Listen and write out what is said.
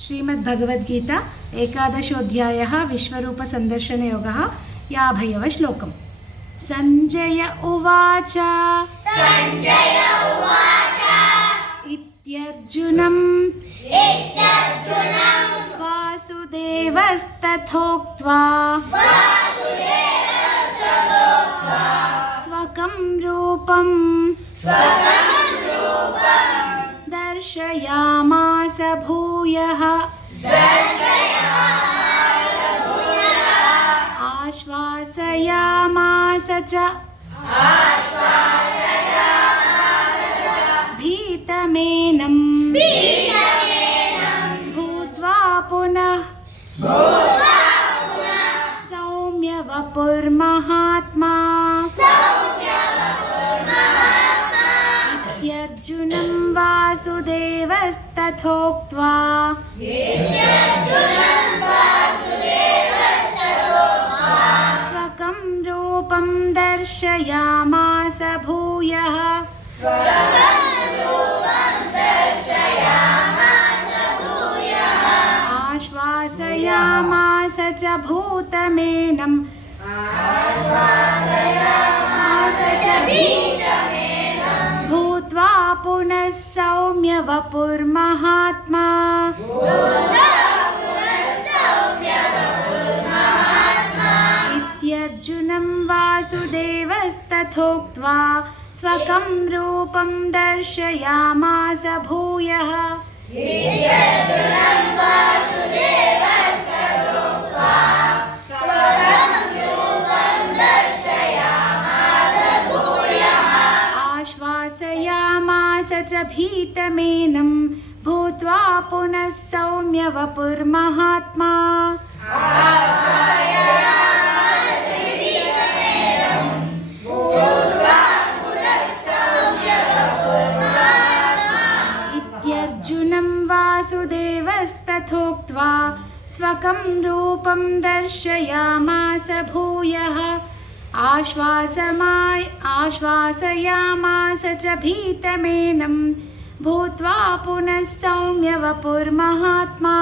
श्रीमद्भगवद्गीता एकादशोऽध्यायः विश्वरूपसन्दर्शनयोगः 50 श्लोकम्। संजय उवाच इत्यर्जुनम् वासुदेवस्तथोक्त्वा स्वकं रूपं दर्शयामास भूयः आश्वासयामास च भीतमेनं भूत्वा पुनः सौम्य वपुर्महात्मा इत्यर्जुनं वासुदेवस्तथोक्त्वा स्वकं रूपं दर्शयामास भूयः आश्वासयामास च भूतमेनं भूत्वा पुनः सौम्य वपुर्महात्मा इत्यर्जुनं वासुदेवस्तथोक्त्वा स्वकं रूपं दर्शयामास भूयः आश्वासयामास च भीतमेनं भूत्वा पुनः सौम्य वपुर्महात्मा इत्यर्जुनं वासुदेवस्तथोक्त्वा स्वकं रूपं दर्शयामास भूयः आश्वासयामास च भीतमेनं भूत्वा पुनः सौम्य वपुर्महात्मा।